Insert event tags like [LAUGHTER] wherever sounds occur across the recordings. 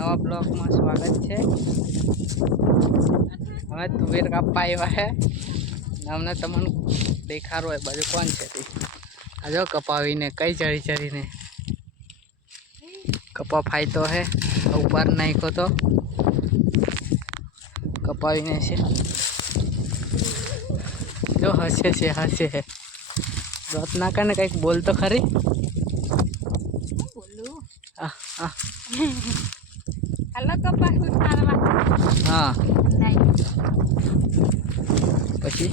નવા બ્લોગમાં સ્વાગત છે. હવે તુવેર કાપવા આવ્યા છે અમને તમને દેખાડો હોય બાજુ કોણ છે તે? આ જો કપાવીને કઈ ચડી ચડીને. કપા ફાયતો હે ઉપર નાખ્યો તો. કપાવીને છે. જો હસે છે હસે રત ના કરીને કંઈક બોલતો ખરી? બોલું? હા ઉતારવા [LAUGHS] હા. પછી?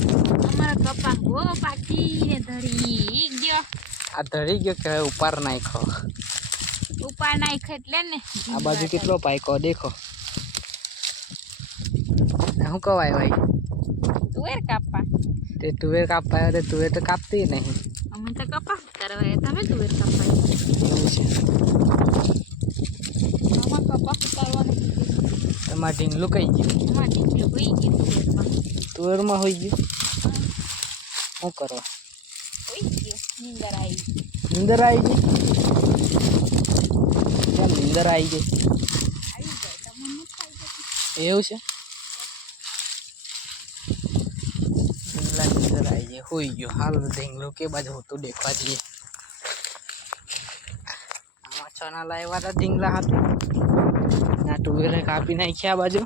અમારો કપા બહુ પાકી ધરી. ગયો. આ ધરી ગયો કે ઉપર નાખ્યો? ઉપા નાખ એટલે ને. આ બાજુ કેટલો પાયકો દેખો. શું કવાય ભાઈ? તુવેર કાપવા. તે તુવેર કાપવા તે તુવેર તો કાપતી નહીં. અમે તો કપાસ કરવા તમે તુવેર કાપા એવું છે આમાં કપાસ ઉતારવાનું તમારે ઢીંગલું કઈ ગયું. એમાં ઢીકલું હોઈ તુવેરમાં હોઈ ગયું? શું કરવા? નિંદર આવી નીંદર આવી ગઈ? કેમ નીંદર આવી ગઈ? એવું છે? ઢીંગલા નીંદર આવી ગઈ. હોઈ ગયો. હાલ ઢીંગલું કે બાજુ હોતું દેખવા જઈએ. છના લાવ્યા હતા ઢીંગલા હતું ના ટુવેરે કાપી નાખ્યા આ બાજુ.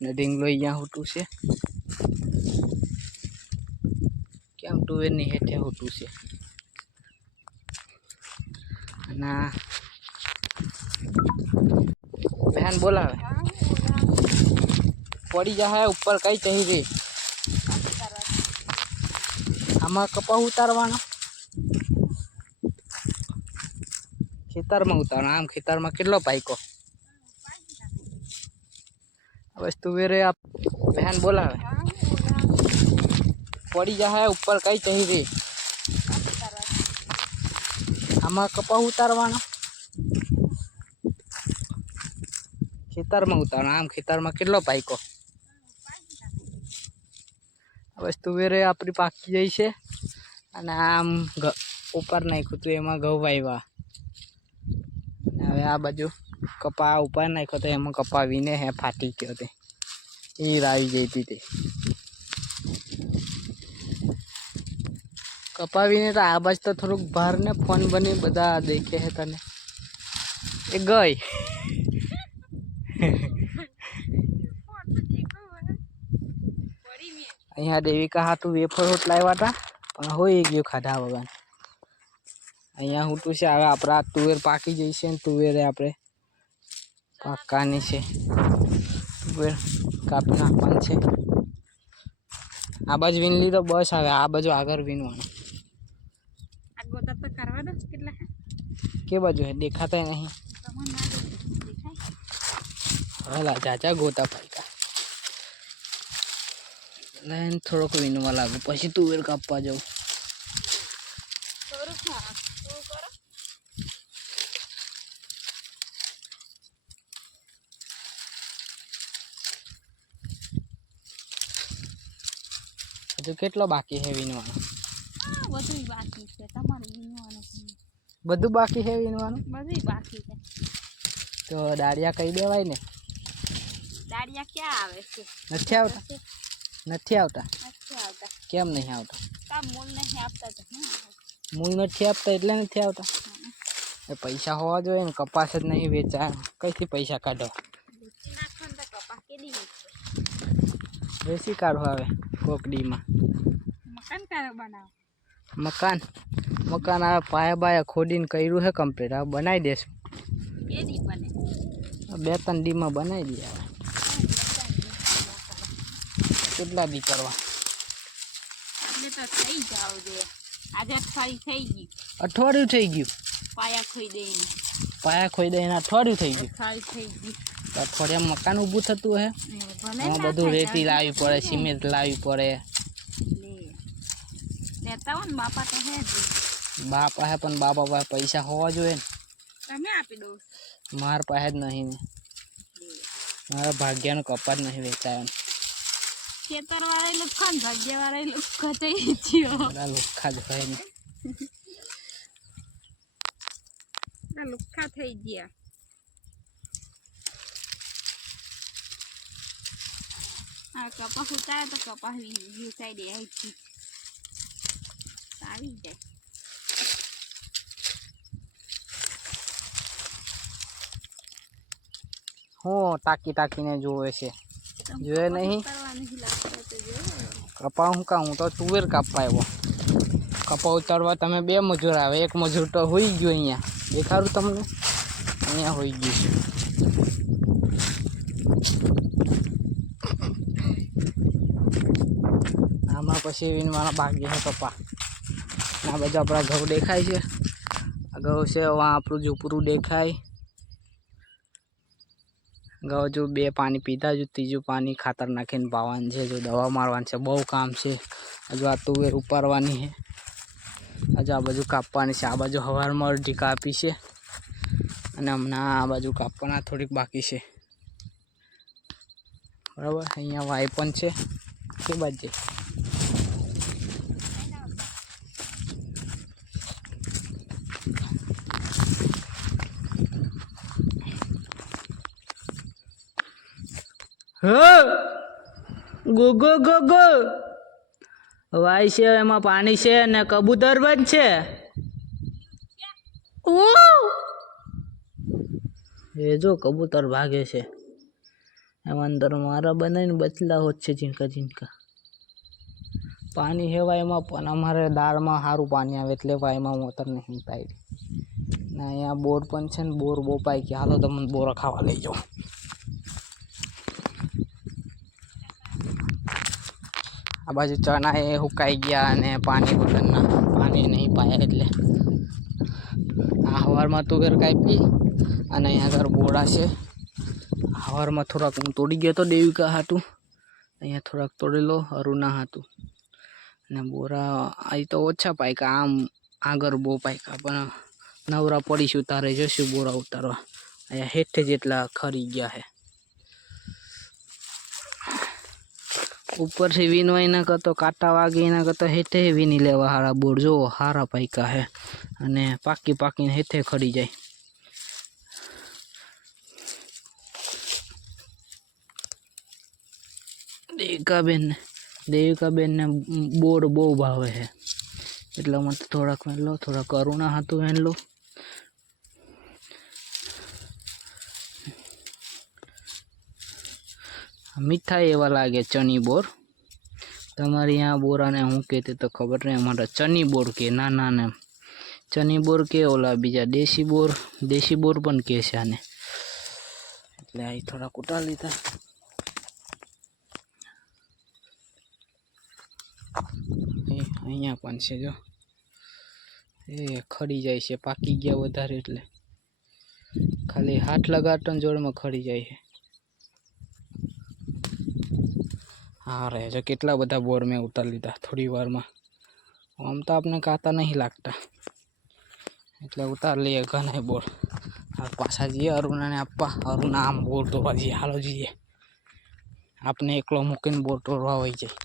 ને ઢીંગલો અહીંયા હોટું છે. કેમ ટુવેરની હેઠે હોટું છે? આ બહેન બોલાવે. પડી જાય ઉપર કઈ ચહી રે આમાં કપા ઉતારવાનો? ખેતરમાં ઉતારવાનો. આમ ખેતરમાં કેટલો પાયકો? બસ વેરે આપ બહેન બોલાવે. પડી જાય ઉપર કઈ ચહી રે આમાં કપા ઉતારવાના? ખેતરમાં ઉતારવાનો. આમ ખેતરમાં કેટલો પાયકો? બસ વેરે આપણી પાકી જાય છે. અને આમ ઉપર નાખ્યું હતું એમાં ઘઉં વાવ્યા હવે આ બાજુ કપા ઉપર નાખ્યો તો એમાં કપાવીને હે ફાટી ગયો તે. એ રાવી જઈ હતી તે. કપાવીને તો આ બાજ તો થોડુંક બહાર ને ફોન બની, બધા દેખે હે તને. એ ગઈ. અહીંયા દેવિકા હાથું વેફર હોટ લાવ્યા હતા, પણ હોઈ ગયો ખાધા વગર. અહીંયા હું તું છે, હવે આપણા તુવેર પાકી જઈશે ને તુવેરે આપણે. પાકવાની છે. તુવેર કાપી પણ છે. આ બાજુ વીન લીધો બસ આવે આ બાજુ આગળ વીનવાનું તો? કે બાજુ હે દેખાતા નહીં. હલા ચાચા ગોતા પાયકા લાઈન થોડોક વીનવા લાગુ પછી તુવેર કાપવા જાઉં કરું હા શું કરો હજુ કેટલો બાકી છે વીનવાનો બધું બાકી છે. તમારે વીણવાનું બધું બાકી છે વીનવાનું બધું બાકી છે. તો દાળિયા કહી દેવાય ને? દાળિયા ક્યાં આવે છે? નથી આવતા? નથી આવતા? નથી આવતા. કેમ નહીં આવતા? મૂલ મૂળ નહીં આપતા તો મૂળ નથી આપતા એટલે નથી આવતા? એ પૈસા હોવા જોઈએ ને કપાસ જ નહીં વેચાય. કઈથી પૈસા કાઢો? વેચી કાઢો હવે. કોકડીમાં મકાન કારો બનાવો? મકાન? મકાન હવે પાયા બાયા ખોડીને કર્યું છે કમ્પ્લીટ હવે બનાવી દેશું. કેદી બને. બે ત્રણ દીમાં બનાવી દઈએ હવે. કેટલા દી કરવા? એટલે તો થઈ જાવ જોઈએ. આજે અઠવાડિયું થઈ ગયું. અઠવાડિયું થઈ ગયું? પાયા ખોઈ દઈને પાયા ખોઈ દઈને અઠવાડિયું થઈ ગયું? અઠવાડિયું થઈ ગયું. તો અઠવાડિયામાં મકાન ઊભું થતું હે. ભલે બધું રેતી લાવવી પડે સિમેન્ટ લાવવી પડે. લેતા હોય ને બાપા તો હે પણ બાપા પાસે પૈસા હોવા જોઈએ ને. તમે આપી દો. માર પાસે જ નહીં ને. મારા ભાગ્યનો કપાત નહીં વેચાયો ખેતર વાળા લુખા ને ભાગ્ય વાળા લુખા થઈ ગયો લુખ્ખા જ હોય ને. લુખા થઈ ગયા. આ કપાસ ઉતારે તો કપાસ વેચાઈ દે અહીંથી આવી જાય હું તાકી તાકીને જોવે છે જોયે નહીં? કપા હું કા હું તો તુવેર કાપવા આવ્યો કપા ઉતારવા તમે બે મજૂર આવે એક મજૂર તો હોઈ ગયો અહીંયા દેખાડું તમને અહીંયા હોઈ ગયું છે આમાં પછી વીણવાના બાકી છે કપા આ બાજુ આપણા ઘઉં દેખાય છે. આ ઘઉં છે વાં આપણું ઝૂપડું દેખાય. ઘઉં જો બે પાણી પીધા જો ત્રીજું પાણી ખાતર નાખીને પાવાનું છે જો દવા મારવાની છે, બહુ કામ છે. હજુ આ તુવેર ઉપાડવાની છે. હજુ આ બાજુ કાપવાની છે, આ બાજુ હવારમાં અડધી કાપી છે. અને હમણાં આ બાજુ કાપવાના થોડીક બાકી છે. બરાબર, અહીંયા વાય પણ છે. કે બાજુ? Go go go go. Y છે એમાં પાણી છે ને કબૂતર પણ છે. એ જો કબૂતર ભાગે છે. એમાં અંદર મારા બનાવીને બચલા હોત છે ઝીણકા ઝીણકા પાણી હેવાય એમાં પણ અમારે દાળમાં સારું પાણી આવે એટલે વાયમાં મોતર નહીં પાડી ને અહીંયા બોર પણ છે ને બોર બોપાય કે ગયા હાલો તમને બોર ખાવા લઈ જાઓ આ બાજુ ચણા એ સુકાઈ ગયા અને પાણી વગરના પાણી નહીં પાયા એટલે આ હવારમાં તુવેર કાપી અને અહીંયા આગળ બોડા છે. હવારમાં થોડાક હું તોડી ગયો તો દેવિકા હાટું. અહીંયા થોડાક તોડેલો અરુણા હાટું. અને બોરા અહીં તો ઓછા પાયકા, આમ આગળ બહુ પાયકા, પણ નવરા પડીશું તારે જશું બોરા ઉતારવા. અહીંયા હેઠે જેટલા ખરી ગયા છે ઉપરથી વીનવાય ના કરતો, કાંટા વાગી ના કરતો, હેઠે વીની લેવા હારા બોર. જો હારા પાયકા હે. અને પાકી પાકીને હેઠે ખડી જાય. દેવિકાબેન દેવિકાબેન ને બોર બહુ ભાવે છે એટલા માટે થોડાક વહેલો, થોડાક કરુણા હતું વેલો મીઠા એવા લાગે ચની બોર. તમારે અહીંયા બોરાને હું કહેતી તો ખબર નહીં, અમારે ચની બોર કે ના ના ને ચની બોર કે ઓલા બીજા દેશી બોર દેશી બોર પણ કહે છે આને. એટલે અહીં થોડા કૂટા લીધા. અહીંયા પણ છે જો. એ ખડી જાય છે, પાકી ગયા વધારે એટલે. ખાલી હાથ લગાડતો જોડમાં ખડી જાય છે. હા રહે જો કેટલા બધા બોર મેં ઉતારી લીધા થોડી વારમાં. આમ તો આપણે કાતા નહીં લાગતા. એટલે ઉતાર લઈએ ઘણા બોર. પાછા જઈએ અરુણાને આપવા. અરુણા, આમ બોર તોડવા જઈએ. હાલો, જઈએ. આપને એકલો મૂકીને બોર તોડવા હોય જાય.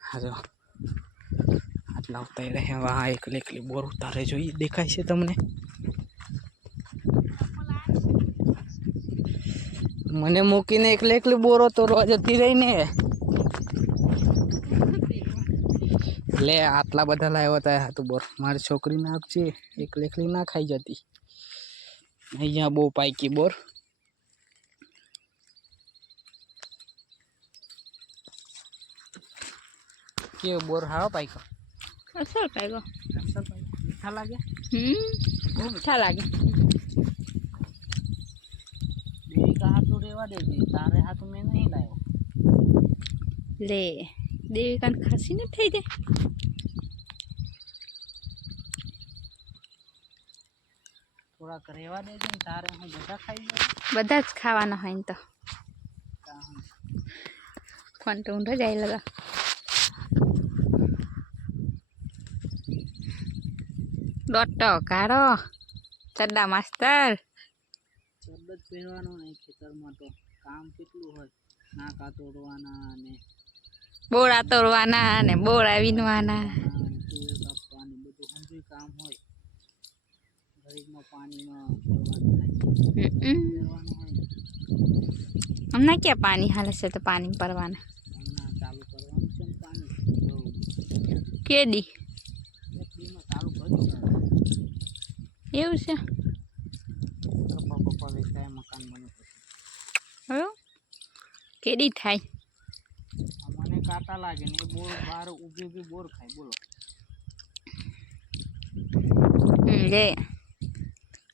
હા, જો. આટલા ઉતારી રહ્યા. વાહ, એકલી એકલી બોર ઉતારે. જોઈએ દેખાય છે તમને? મને મૂકીને એકલે એકલી બોરો તોડવા જતી રહી ને. લે આટલા બધા લાવ્યા હતા. હાથું બોર. મારી છોકરીને આપજે. એકલી એકલી ના ખાઈ જતી. અહીંયા બહુ પાયકી બોર. કેવો બોર હારો પાયકો અસર પાડ્યો મીઠા લાગે હમ મીઠા લાગે દેવિકા હાથું રેવા દેજે. તારે હાથ મેં નહીં લાવ્યો. લે દેવિકાને ખાસી ને થઈ જાય. થોડાક રેવા દેજે ને તારે હું બધા ખાઈ જાય બધા જ ખાવાના હોય ને તો. ફોન તો ઊંધો જાય લગા દોટો કાઢો. ચડ્ડા માસ્તર. જ પહેરવાનો ને ખેતરમાં તો કામ કેટલું હોય? નાકા તોડવાના ને બોળા તોડવાના ને બોળા વીનવાના તુવેર કાપવાની બધું કામ હોય. ઘડીકમાં પાણીમાં પડવાનું થાય. હમણાં ક્યાં પાણી હાલે છે તો પાણી પરવાના હમણાં ચાલુ કરવાનું છે પાણી. એક ચાલુ કર્યું એવું છે પપ્પા પપ્પા વેચાય મકાન બને પછી હવે કેડી થાય? મને કાટા લાગે ને બોર બહાર ઊભી ઊભી બોર ખાય બોલો. લે.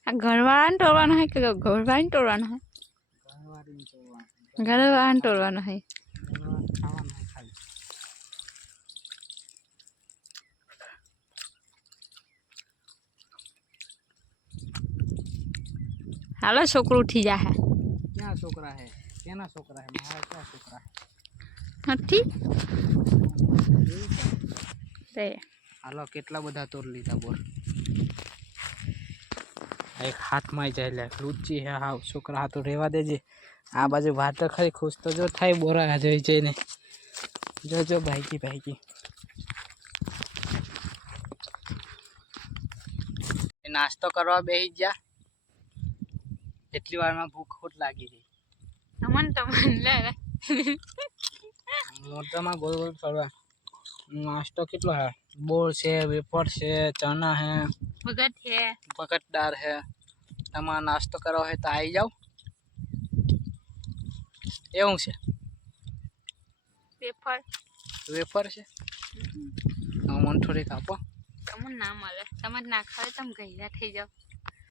આ ઘરવાળાને તોડવાનો હોય કે ઘરવાળાને તોડવાનો હોય ઘરવાળાને તોડવાનો. હોય હાલો છોકરું ઉઠી જાહે ક્યાં છોકરા હે? કેના છોકરા હે મારા ક્યાં છોકરા નથી હે તે હાલો કેટલા બધા તોડ લીધા બોર આ એક હાથમાં જાય લે લુચ્ચી હે હાવ છોકરા હાથો રહેવા દેજે આ બાજુ વાત તો ખરી ખુશ તો જો થાય બોરા જોઈ જઈને જો જો ભાઈકી ભાઈકી એ નાસ્તો કરવા બેસી જા એટલી વારમાં ભૂખ ખોટ લાગી ગઈ તમને તમને લે. મોટામાં ગોલ ગોલ ફરવા. નાસ્તો કેટલો હે? બોર છે વેફર છે ચણા હે ભગત છે ભગતદાર હે. તમારે નાસ્તો કરવો હોય તો આવી જાઓ. એવું છે? વેફર. વેફર છે? મને થોડીક આપો. તમને ના મળે. તમે ના ખાવે તમે ગઈરા થઈ જાઓ.